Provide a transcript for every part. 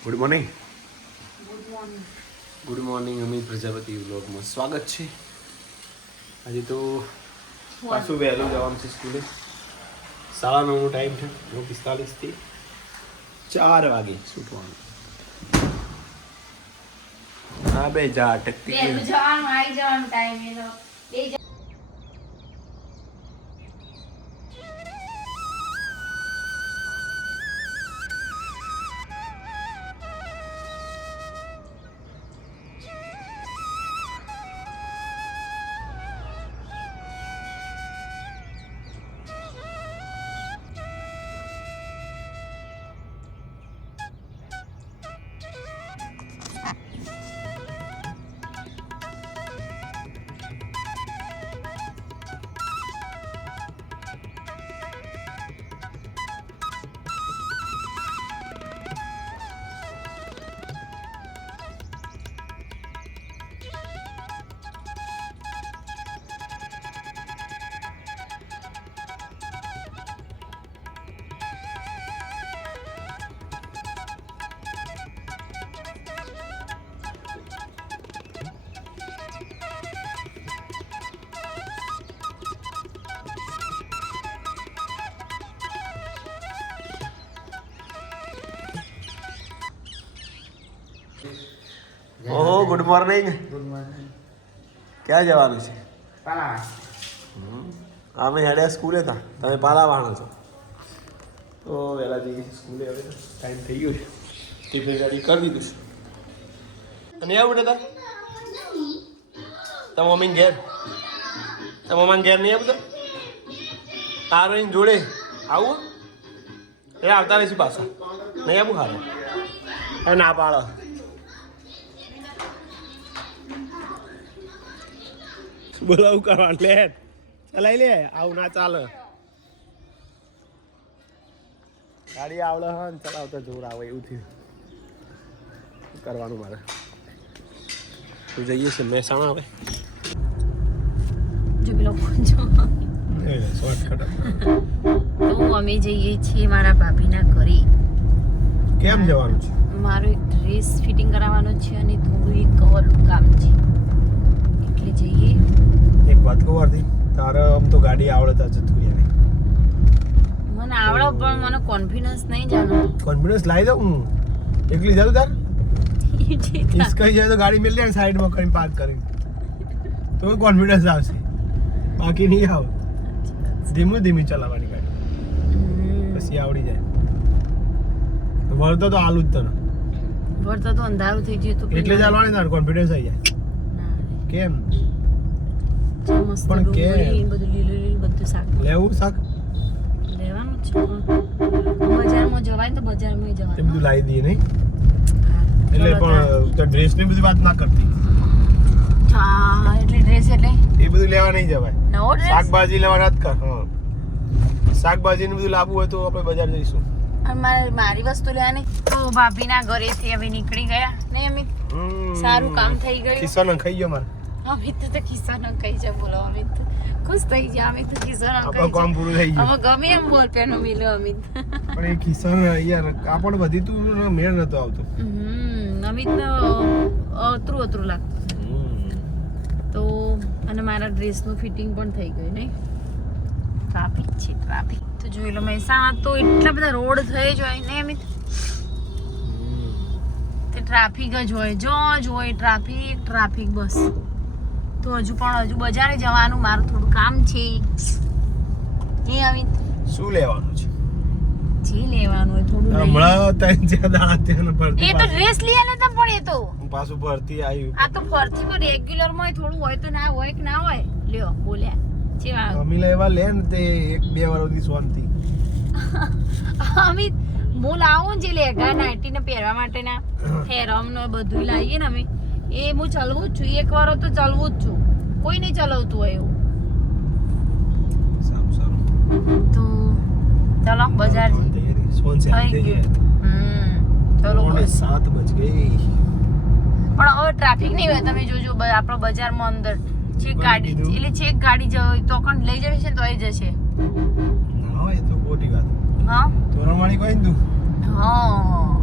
Good morning good morning Amit Prajapati વ્લોગમાં સ્વાગત છે આજે તો પાછું વહેલું જવાનું છે સ્કૂલે સાડા નવનો ટાઈમ છે નવ પિસ્તાલીસથી ચાર વાગે છૂટવાનું હા બે જા અટકતી વહેલું ગુડ એ ઓહો ગુડ મોર્નિંગ ક્યાં જવાનું છે? અમે હેડ્યા સ્કૂલે હતા તમે પાલાવાણા છો. તો છીએ સ્કૂલે હવે ટાઈમ થઈ ગયો છે. ટિફિન રેડી કરી દીધું છે. અને આવું બેટા તાર મમ્મી ઘેર? તાર મમ્માને ઘેર નહીં આવું તારો એની જોડે આવું? એટલે આવતા રહીશું પાછા. નહીં આવું હવે ના પાડો. બોલાવું કરવા લે. ચલાઈ લે. આવું ના ચાલે. ગાડી આવડે હા ને ચલાવતા જોર આવે એવું થયું કરવાનું મારે? તું જઈએ છે મહેસાણા હવે. જો પેલો તો અમે જઈએ છીએ મારા ભાભીના ઘરે. કેમ જવાનું છે? મારો એક ડ્રેસ ફિટિંગ કરાવવાનો છે અને થોડું એક કવરનું કામ છે. એક વારથી તારે આમ તો ગાડી આવડે તો જતું રહે મને આવડે પણ મને કોન્ફિડન્સ નહીં જાણો. કોન્ફિડન્સ લાવી દઉં હું? એકલી જાઉં તાર? જાય તો ગાડી મેળ લે સાઈડમાં કરીને પાર્ક કરીને. તો કોન્ફિડન્સ આવશે. બાકી નહીં આવે. ધીમું ધીમી ચલાવવાની ગાડી. પછી આવડી જાય. વળતો તો આલુ જ તને. વળતા તો અંધારું થઈ ગયું એટલે ચાલવાની તાર કોન્ફિડન્સ આવી જાય. કેમ? મસ્ત પણ કે- બધું લીલું લીલું બધું શાક. લેવું શાક? લેવાનું છે. બજારમાં જવાય ને તો બજારમાં તે જવાનું બધું લાવી દઈએ નહીં. એટલે પણ તો ડ્રેસની બધી વાત ના કરતી. હા એટલે ડ્રેસ એટલે. એ બધું લેવા નહીં જવાય. નવો ડ્રેસ? શાકભાજી લેવા રાત કર હા. શાકભાજી ને બધું લાવવું હોય તો આપણે બજાર જઈશું. અને મારે મારી વસ્તુ લેવાની? તો ભાભીના ઘરેથી હવે નીકળી ગયા. ને અમિત સારું કામ થઈ ગયું. ખિસ્સાનો ખાઈ ગયો મારે. અમિત તો કિસ્સા ન કહી છે બોલો અમિત ખુશ થઈ ગયા અમિત તો કિસ્સા ન આપણું કહી કામ પૂરું થઈ ગયું હવે ગમે એમ બોલ પેનો મિલો અમિત પણ એ ખિસ્સાનો યાર કાપડ વધી તું મેળ નતો આવતો હમ અમિત અતરું અતરું લાગતું તો અને મારા ડ્રેસનું ફિટિંગ પણ થઈ ગયું નહીં ટ્રાફિક છે ટ્રાફિક તો જોઈ લો મહેસાણા તો એટલા બધા રોડ થઈ જ હોય ને અમિત તે ટ્રાફિક જ હોય જો જ હોય ટ્રાફિક ટ્રાફિક બસ તો હજુ પણ હજુ બજારે જવાનું મારું થોડું કામ છે. એ અમિત. શું લેવાનું છે? જે લેવાનું હોય થોડું હમણાં ત્રણ ચાર દાડા ભરતી એ તો ડ્રેસ લઈ આલે પણ એ તો. હું પાછું ભરતી આવ્યું આ તો ભરતી માં રેગ્યુલરમાં થોડું હોય તો ના હોય કે ના હોય. લ્યો બોલ્યા. છે મમ્મી લેવા લે ને તે એક બે વાર સુધી શાંતિ અમિત હું લાવું જે લેગા નાઇટી ને પહેરવા માટેના. હેરમ ને બધું લાવીએ ને અમે. એ હું ચલવું જ છું. એક વાર તો ચલવું જ છું. કોઈ નહીં ચલાવતું હોય એવું. તો ચલો બજાર થઈ ગયું. હમ ચલો સાત બજ ગઈ. પણ હવે ટ્રાફિક નહીં હોય. તમે જોજો આપણો બજારમાં અંદર છેક ગાડી. એટલે છેક ગાડી જ તો પણ લઈ જવી છે તો એ જશે હા એ તો ખોટી વાત. હા? તોરણવાળી કોઈ તું હા.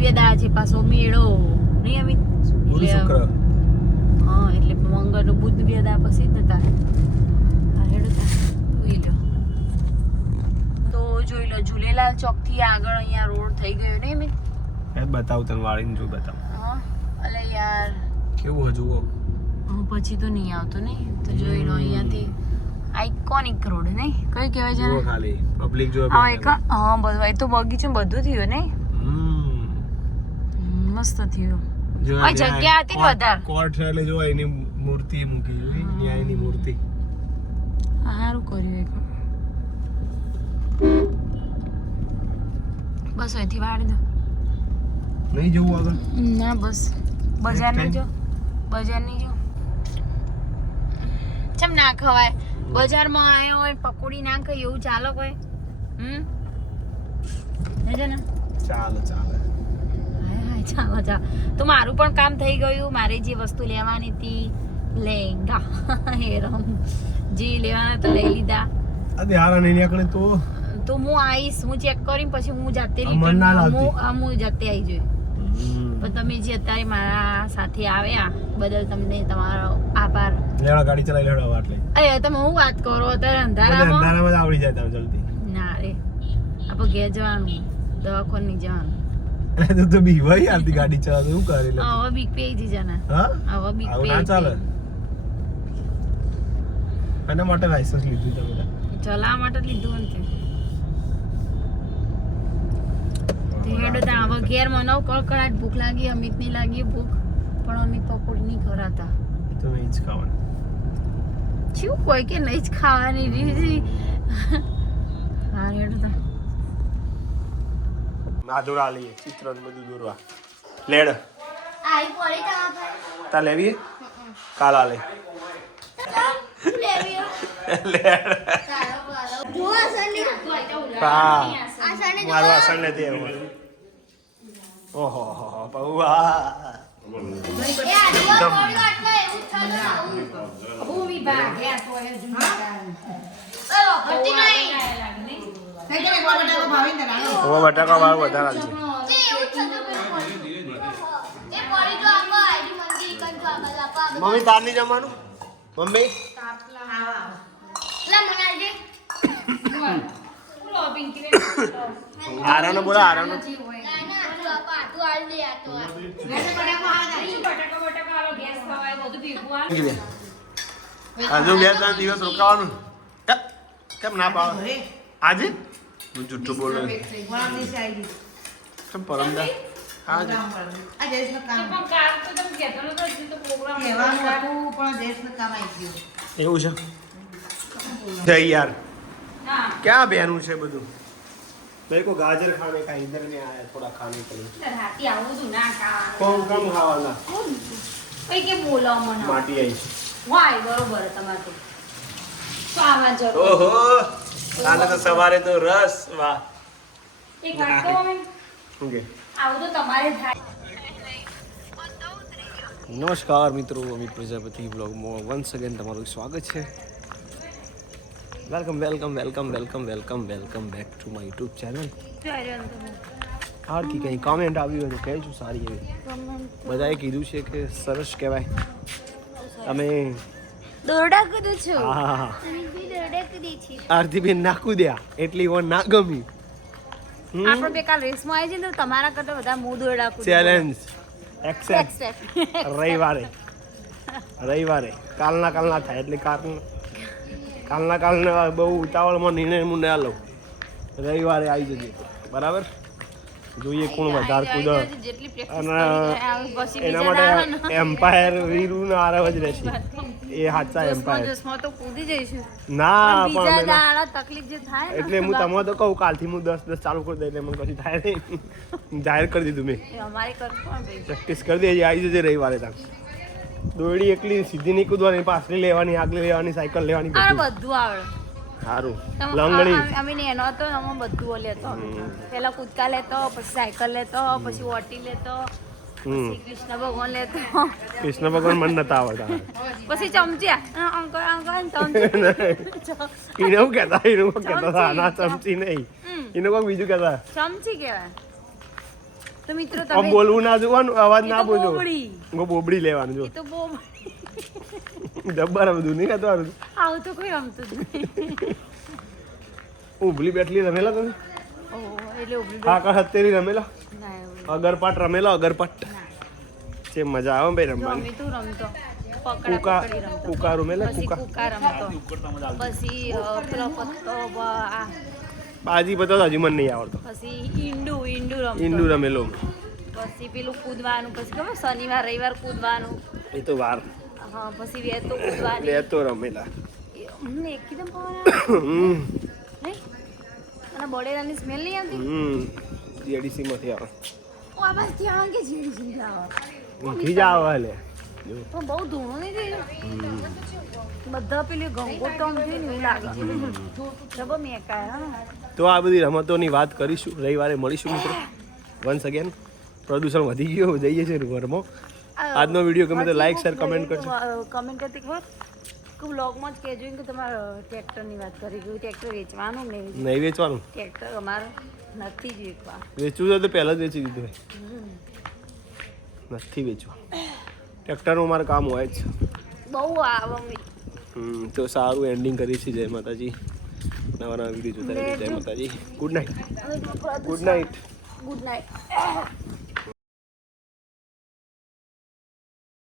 પાછો મેળો. નહીં અમિત? ગુરુ શુક્ર. હા એટલે મંગળનું બુધ બે દા પછી જ નતા તો જોઈ લો ઝુલેલાલ ચોકથી આગળ અહીંયા રોડ થઈ ગયો ને અમિત? એ બતાવ તને વાળીને જો બતાવ. હા અલે યાર. કેવું હજુ હું પછી તો નહીં આવતો ને. તો જોઈ લો અહીંયાથી. આઇકોનિક રોડ નહીં કઈ કહેવાય છે ને ખાલી. પબ્લિક જો હા એક હા બધું એ તો બગીચું બધું થયું ને. મસ્ત થયું. જો જગ્યા હતી વધારે. કોર્ટ છે એટલે જો એની મૂર્તિ મૂકી જોઈ ન્યાયની મૂર્તિ. સારું કર્યું એક. બસ અહીંથી વાળી દો. નહીં જવું આગળ? ના બસ. બજાર નહીં જો. બજાર નહીં જો. ચમ ના ખવાય. બજારમાં આવ્યો હોય પકોડી ના ખાઈ એવું ચાલો કોઈ? હમ? ને? ચાલે ચાલે. હાય ચાલો ચાલો. તો મારું પણ કામ થઈ ગયું. મારે જે વસ્તુ લેવાની હતી લેંગા હેરમ. જે લેવાના તો લઈ લીધા. અરે યાર નહીં નીકળે તો? તો હું આવીશ હું ચેક કરીને પછી હું જાતે અમર return ના લાવતી. હું હું જાતે આવી જોઈ. પણ તમે જે અત્યારે મારા સાથે આવ્યા બદલ તમને તમારો આભાર. લેવા ગાડી ચલાવી લેવા એટલે અરે તમે હું વાત કરો? અત્યારે અંધારામાં? અંધારામાં આવડી જાય તમે જલ્દી. ના રે. આપણે ઘેર જવાનું દવાખાને જવાનું. એટલે તો તો બીવાઈ આવતી ગાડી ચલાવતો શું કરે લે? હવે બીક પેઈ જી જાના. હા? હવે બીક પેઈ ના ચાલે. એના માટે લાયસન્સ લીધું તો બધા. ચલા માટે લીધું અંતે તે. તે હેડો ત્યાં હવે ઘેર મનાવ કળકળાટ ભૂખ લાગી અમિતની લાગી ભૂખ પણ અમિત પકોડી નહીં હતા તો એ જ ખાવાનું. શું કોઈ કે નહીં જ ખાવાની રીત હા હેડો ત્યાં. માધુરા લઈએ ચિત્ર ને બધું દોરવા. લેડ. તા પર તા લેવી કાલા લે. મારું આસન નથી એવું ઓહો હો હો પૌવા ઓવા બટાકા વાળું વધારે છે. મમ્મી એવું નહીં જમવાનું મમ્મી એ પડી જો આમાં આઈડી મંગી કન જો આમાં લાપા મમ્મી તાર નહીં જમવાનું મમ્મી લા મનાલ દે આરાનો બોલા આરાનો ના ના જો આપા તું આલ દે આ તો આ. હજુ બે ત્રણ દિવસ રોકાવાનું કેમ? કેમ ના પાવ આજે હું જુઠ્ઠું બોલું કેમ પરમદા આજે એવું છે જય યાર क्या बहनों से બધું मेरे को गाजर खाने का इधर में आया थोड़ा खाने के लिए कौन कम खावाला કઈ કે બોલો મને माटी आई વાય બરોબર તમારે તો ખાવા જરૂર ओहो કાલે તો સવારે તો રસ વાહ. એક વાત કહો ઓકે આવું તો તમારે થાય. નમસ્કાર મિત્રો અમિત પ્રજાપતિ બ્લોગમાં વન્સ અગેન તમારું સ્વાગત છે. Welcome welcome welcome welcome welcome welcome back to my YouTube channel હાર કંઈ કોમેન્ટ આવ્યું હોય તો કહેજો સારી એવી. બધાએ કીધું છે કે સરસ કહેવાય. તમે દોરડા કરું છું? આરતીબેન નાખું દ્યા એટલી વાર ના ગમી. આપણે બે કાલ રેસમાં આવી ને તો તમારા કરતા બધા હું દોરડા કરું ચેલેન્જ એક્સેપ્ટ રવિવારે. રવિવારે. કાલના કાલના થાય એટલે કાલ કાલના કાલના બહુ ઉતાવળમાં નિર્ણય હું ના લઉં. રવિવારે આવી જજે. બરાબર? જોઈએ કોણ વધારે કુદર અને એના માટે એમ્પાયર વીરુ આરવ જ રહેશે. એ સાચા એમ્પાયર ના પણ દાડા એટલે હું તમને તો કહું કાલથી હું દસ દસ ચાલુ કરી દઈ એટલે મને કશું થાય નહીં. જાહેર કરી દીધું મેં. પ્રેક્ટિસ કરી દેજે આવી જજે રવિવારે ત્યાં દોરડી એકલી સીધી નહીં કૂદવાની પાછળ લેવાની આગલી લેવાની સાયકલ લેવાની બધું. આવડે સારું લંગડી અમે ને એનો હતો અમે બધું લેતો પેલા કૂદકા લેતો પછી સાયકલ લેતો પછી ઓટી લેતો કૃષ્ણ ભગવાન લેતો. કૃષ્ણ ભગવાન મને નતા આવડતા. પછી ચમચિયા અંકલ અંકલ ચમચી. એને હું કહેતા એને હું કહેતા હતા ના ચમચી નહીં. એને કોઈ બીજું કહેતા ચમચી કહેવાય. તો મિત્રો તમે બોલવું ના જોવાનું અવાજ ના બોલો બોબડી. લેવાનું જો. તો બહુ જબ્બર રમતું નહીં ખાતું આ આવું તો કોઈ રમતું જ નહીં. ઉભલી બેટલી રમેલા તમે? ઓહો, એટલે ઉભરી હા કા હત્તેરી રમેલા? અગરપાટ રમેલા અગરપાટ? જે મજા આવે ભાઈ રમવાની. તું રમતો. કુકા કુકા રમેલા પછી કુકા? કુકા રમતો. પછી અ, પેલો પત્તો આ. બાજી બધો હજી મને નહીં આવડતો. પછી ઈંડુ ઈંડુ રમતો. ઈંડુ રમેલો. પછી પેલું કૂદવાનું પછી ખબર શનિવાર રવિવાર કૂદવાનું. એ તો વાર. હા પછી વેતો કૂદવાની લેતો રમેલા. હમ, એકદમ પવન અને બળેરાની સ્મેલ નહીં આવતી? હમ. જીડીસી માંથી આવે. ઓ આ બસ ત્યાં કે જીડી જીડી આવે ઊંઘી જ આવે લે પણ બહુ ધૂણો નહીં થઈ બધા પેલી ગંગોટ આમ થયું ને એવું લાગે. હા. તો આ બધી રમતોની વાત કરીશું. રવિવારે મળીશું મિત્રો. Once again. પ્રદૂષણ વધી ગયું જઈએ છીએ ઘરમાં. આજનો વીડિયો ગમે તો લાઈક શેર કમેન્ટ કરજો. કમેન્ટ કરતી ખબર કે વ્લોગમાં જ કહેજો કે તમારે ટ્રેક્ટરની વાત કરી ગયું ટ્રેક્ટર વેચવાનું ને નહીં વેચવાનું? ટ્રેક્ટર અમારે નથી જ વેચવા. વેચવું તો પહેલાં જ વેચી દીધું નથી વેચવા. ટ્રેક્ટરનું મારે કામ હોય જ. બહુ આવે હમ, તો સારું એન્ડિંગ કરીએ છીએ જય માતાજી. નવા નવા વીડિયો જોતા રહેજો જય Mataji. Good night good night good night